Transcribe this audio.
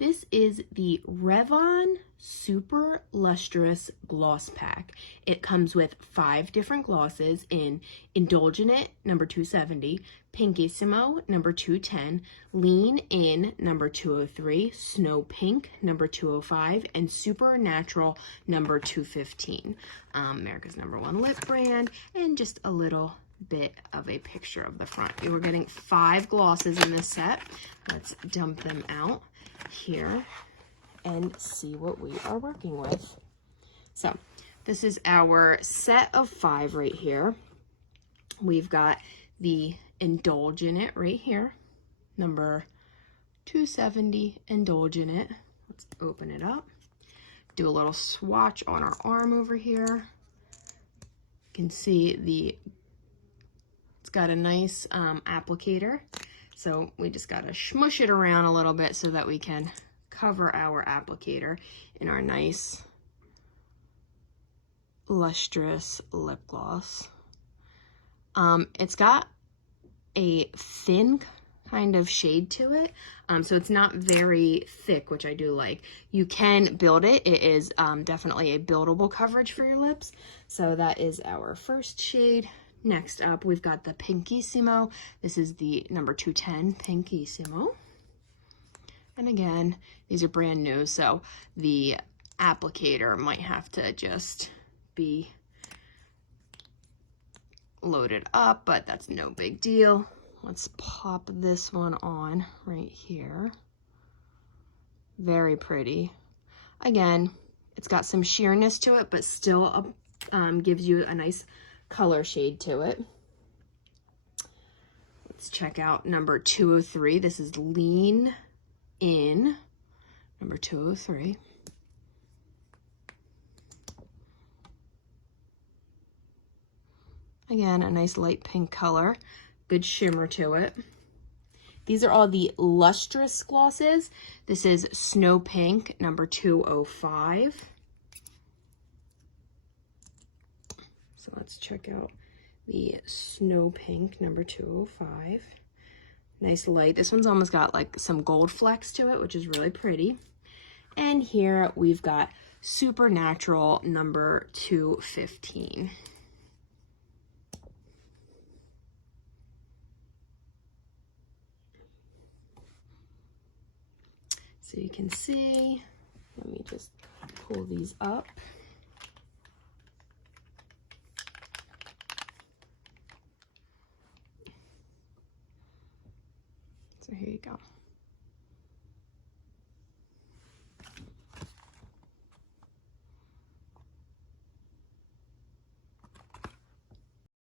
This is the Revlon Super Lustrous Gloss Pack. It comes with 5 different glosses in Indulgent It, number 270, Pinkissimo, number 210, Lean In, number 203, Snow Pink, number 205, and Supernatural, number 215. America's #1 lip brand, and just a little bit of a picture of the front. You are getting 5 glosses in this set. Let's dump them out here and see what we are working with. So this is our set of 5 right here. We've got the Indulgent It right here, number 270, Indulgent It. Let's open it up, do a little swatch on our arm over here. You can see it's got a nice applicator, so we just gotta smush it around a little bit so that we can cover our applicator in our nice lustrous lip gloss. It's got a thin kind of shade to it, so it's not very thick, which I do like. You can build it. It is definitely a buildable coverage for your lips. So that is our first shade. Next up, we've got the Pinkissimo. This is the number 210 Pinkissimo. And again, these are brand new, so the applicator might have to just be loaded up, but that's no big deal. Let's pop this one on right here. Very pretty. Again, it's got some sheerness to it, but still gives you a nice color shade to it. Let's check out number 203. This is Lean In, number 203. Again, a nice light pink color, good shimmer to it. These are all the lustrous glosses. This is Snow Pink, number 205. So let's check out the Snow Pink, number 205. Nice light. This one's almost got like some gold flecks to it, which is really pretty. And here we've got Supernatural, number 215. So you can see, let me just pull these up. So here you go.